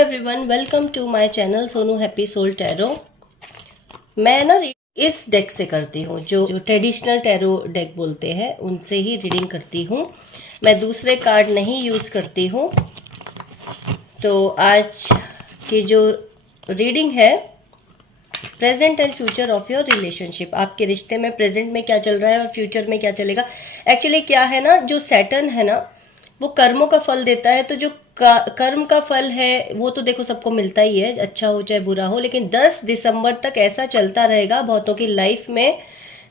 Everyone, welcome to my channel Sonu happy soul tarot. मैं ना इस डेक से करती हूँ, जो ट्रेडिशनल टैरो डेक बोलते हैं, उनसे ही रीडिंग करती हूँ। मैं दूसरे कार्ड नहीं यूज करती हूँ। तो आज की जो रीडिंग है, present and future of your relationship. आपके रिश्ते में प्रेजेंट में क्या चल रहा है और फ्यूचर में क्या चलेगा। एक्चुअली क्या है ना, जो सैटर्न है ना, वो कर्मों का फल देता है। तो जो कर्म का फल है वो तो देखो सबको मिलता ही है, अच्छा हो चाहे बुरा हो। लेकिन 10 दिसंबर तक ऐसा चलता रहेगा, बहुतों की लाइफ में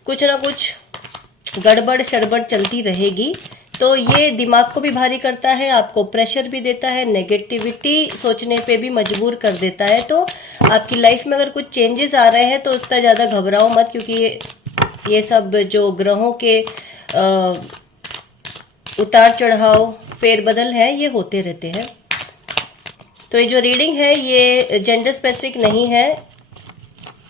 कुछ ना कुछ गड़बड़ शड़बड़ चलती रहेगी। तो ये दिमाग को भी भारी करता है, आपको प्रेशर भी देता है, नेगेटिविटी सोचने पे भी मजबूर कर देता है। तो आपकी लाइफ में अगर कुछ चेंजेस आ रहे हैं तो उतना ज़्यादा घबराओ मत, क्योंकि ये सब जो ग्रहों के उतार चढ़ाव फेरबदल है, ये होते रहते हैं। तो ये जो रीडिंग है ये जेंडर स्पेसिफिक नहीं है,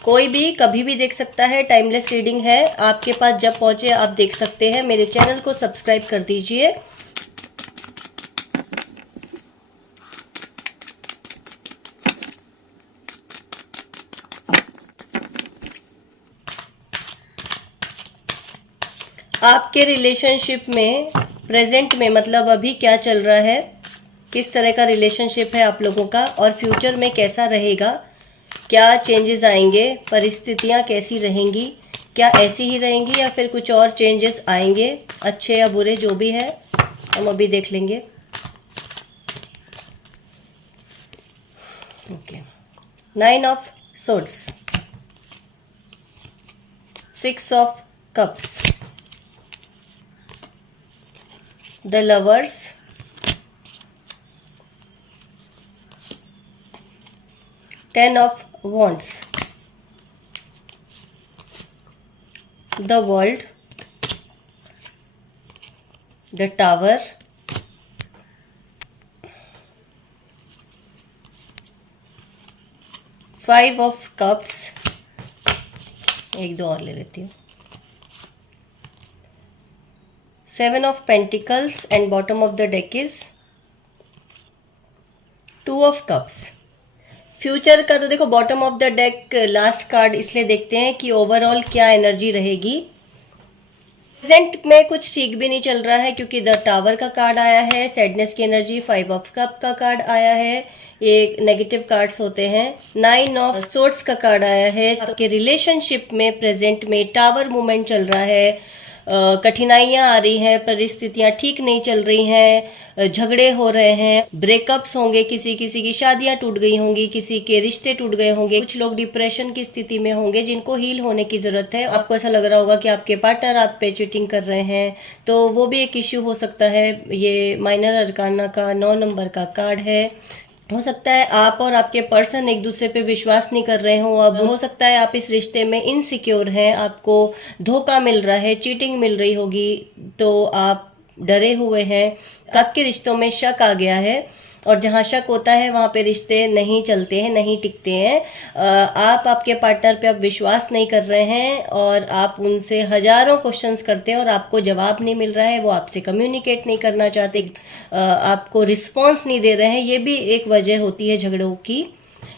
कोई भी कभी भी देख सकता है। टाइमलेस रीडिंग है, आपके पास जब पहुंचे आप देख सकते हैं। मेरे चैनल को सब्सक्राइब कर दीजिए। आपके रिलेशनशिप में प्रेजेंट में मतलब अभी क्या चल रहा है, किस तरह का रिलेशनशिप है आप लोगों का, और फ्यूचर में कैसा रहेगा, क्या चेंजेस आएंगे, परिस्थितियां कैसी रहेंगी, क्या ऐसी ही रहेंगी या फिर कुछ और चेंजेस आएंगे, अच्छे या बुरे जो भी है हम अभी देख लेंगे। Okay, 9 of swords, 6 of cups, the lovers, Ten of Wands, the World, the Tower, Five of Cups, एक दो और ले लेती हूँ, Seven of Pentacles, and bottom of the deck is Two of Cups। Future का तो देखो bottom of the deck last card इसलिए देखते हैं कि ओवरऑल क्या एनर्जी रहेगी। प्रेजेंट में कुछ ठीक भी नहीं चल रहा है, क्योंकि द टावर का कार्ड आया है, सैडनेस की एनर्जी, 5 ऑफ कप का कार्ड आया है, ये नेगेटिव कार्ड्स होते हैं, 9 ऑफ सोर्ड्स का कार्ड आया है। आपके रिलेशनशिप में प्रेजेंट में टावर मूवमेंट चल रहा है, कठिनाइयां आ रही हैं, परिस्थितियां ठीक नहीं चल रही हैं, झगड़े हो रहे हैं, ब्रेकअप्स होंगे, किसी किसी की शादियां टूट गई होंगी, किसी के रिश्ते टूट गए होंगे, कुछ लोग डिप्रेशन की स्थिति में होंगे जिनको हील होने की जरूरत है। आपको ऐसा लग रहा होगा कि आपके पार्टनर आप पे चीटिंग कर रहे हैं, तो वो भी एक इश्यू हो सकता है। ये माइनर अरकाना का 9 नंबर का कार्ड है। हो सकता है आप और आपके पर्सन एक दूसरे पे विश्वास नहीं कर रहे हो। अब हो सकता है आप इस रिश्ते में इनसिक्योर हैं, आपको धोखा मिल रहा है, चीटिंग मिल रही होगी, तो आप डरे हुए हैं। आपके रिश्तों में शक आ गया है, और जहां शक होता है वहां पे रिश्ते नहीं चलते हैं, नहीं टिकते हैं। आप आपके पार्टनर पे अब विश्वास नहीं कर रहे हैं, और आप उनसे हजारों क्वेश्चंस करते हैं और आपको जवाब नहीं मिल रहा है, वो आपसे कम्युनिकेट नहीं करना चाहते, आपको रिस्पॉन्स नहीं दे रहे हैं। ये भी एक वजह होती है झगड़ों की,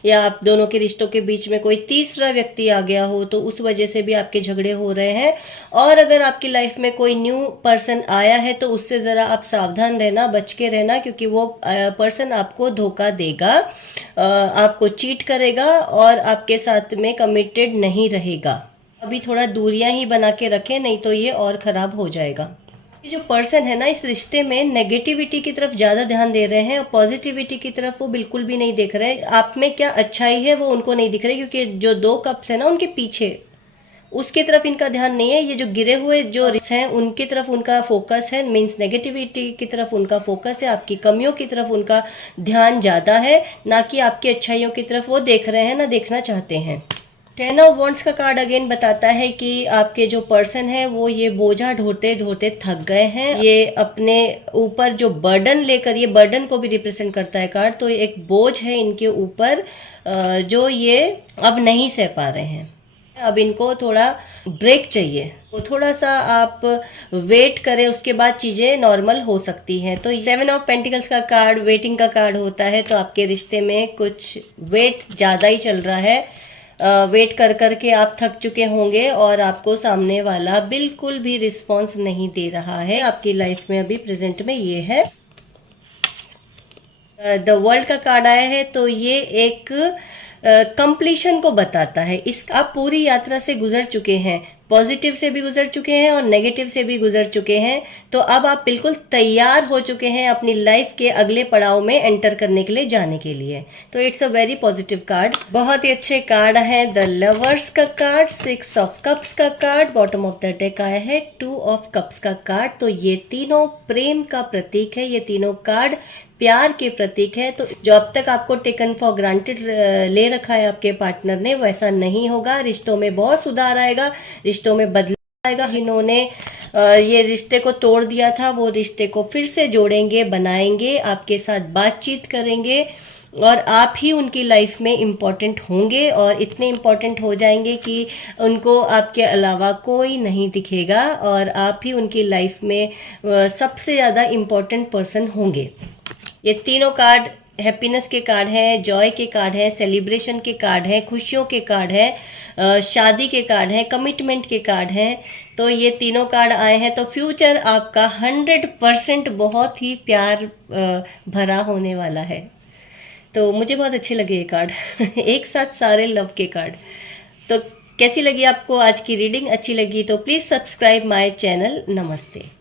या आप दोनों के रिश्तों के बीच में कोई तीसरा व्यक्ति आ गया हो, तो उस वजह से भी आपके झगड़े हो रहे हैं। और अगर आपकी लाइफ में कोई न्यू पर्सन आया है तो उससे जरा आप सावधान रहना, बच के रहना, क्योंकि वो पर्सन आपको धोखा देगा, आपको चीट करेगा और आपके साथ में कमिटेड नहीं रहेगा। अभी थोड़ा दूरियां ही बना के रखें, नहीं तो ये और खराब हो जाएगा। ये जो पर्सन है ना, इस रिश्ते में नेगेटिविटी की तरफ ज्यादा ध्यान दे रहे हैं और पॉजिटिविटी की तरफ वो बिल्कुल भी नहीं देख रहे। आप में क्या अच्छाई है वो उनको नहीं दिख रही, क्योंकि जो 2 कप्स है ना उनके पीछे, उसकी तरफ इनका ध्यान नहीं है। ये जो गिरे हुए जो रिश्ते हैं उनकी तरफ उनका फोकस है, मीन्स नेगेटिविटी की तरफ उनका फोकस है, आपकी कमियों की तरफ उनका ध्यान ज्यादा है, ना कि आपकी अच्छाइयों की तरफ वो देख रहे हैं, ना देखना चाहते हैं। 10 ऑफ वॉन्ड्स का कार्ड अगेन बताता है कि आपके जो पर्सन है वो ये बोझा ढोते ढोते थक गए हैं। ये अपने ऊपर जो बर्डन लेकर, ये बर्डन को भी रिप्रेजेंट करता है कार्ड, तो एक बोझ है इनके ऊपर जो ये अब नहीं सह पा रहे हैं। अब इनको थोड़ा ब्रेक चाहिए, तो थोड़ा सा आप वेट करें, उसके बाद चीजें नॉर्मल हो सकती हैं। तो 7 ऑफ पेंटिकल्स का कार्ड वेटिंग का कार्ड होता है, तो आपके रिश्ते में कुछ वेट ज्यादा ही चल रहा है। वेट कर करके आप थक चुके होंगे और आपको सामने वाला बिल्कुल भी रिस्पॉन्स नहीं दे रहा है। आपकी लाइफ में अभी प्रेजेंट में ये है। द वर्ल्ड का कार्ड आया है, तो ये एक कंप्लीशन को बताता है। इस आप पूरी यात्रा से गुजर चुके हैं, पॉजिटिव से भी गुजर चुके हैं और नेगेटिव से भी गुजर चुके हैं। तो अब आप बिल्कुल तैयार हो चुके हैं अपनी लाइफ के अगले पड़ाव में एंटर करने के लिए, जाने के लिए। तो it's a very positive card. बहुत ही अच्छे कार्ड है। द लवर्स का कार्ड, 6 ऑफ कप्स का card, bottom of the deck आया है 2 ऑफ कप्स का कार्ड। तो ये तीनों प्रेम का प्रतीक है, ये तीनों कार्ड प्यार के प्रतीक है। तो जो अब तक आपको टेकन फॉर ग्रांटेड ले रखा है आपके पार्टनर ने, वैसा नहीं होगा। रिश्तों में बहुत सुधार आएगा, रिश्तों में बदलाव आएगा। जिन्होंने ये रिश्ते को तोड़ दिया था, वो रिश्ते को फिर से जोड़ेंगे, बनाएंगे, आपके साथ बातचीत करेंगे और आप ही उनकी लाइफ में इम्पोर्टेंट होंगे और इतने इम्पोर्टेंट हो जाएंगे कि उनको आपके अलावा कोई नहीं दिखेगा और आप ही उनकी लाइफ में सबसे ज़्यादा इम्पोर्टेंट पर्सन होंगे। ये तीनों कार्ड हैप्पीनेस के कार्ड हैं, जॉय के कार्ड हैं, सेलिब्रेशन के कार्ड हैं, खुशियों के कार्ड हैं, शादी के कार्ड हैं, कमिटमेंट के कार्ड हैं। तो ये तीनों कार्ड आए हैं। तो फ्यूचर आपका 100% बहुत ही प्यार भरा होने वाला है। तो मुझे बहुत अच्छे लगे ये कार्ड एक साथ सारे लव के कार्ड। तो कैसी लगी आपको आज की रीडिंग? अच्छी लगी तो प्लीज सब्सक्राइब माय चैनल। नमस्ते।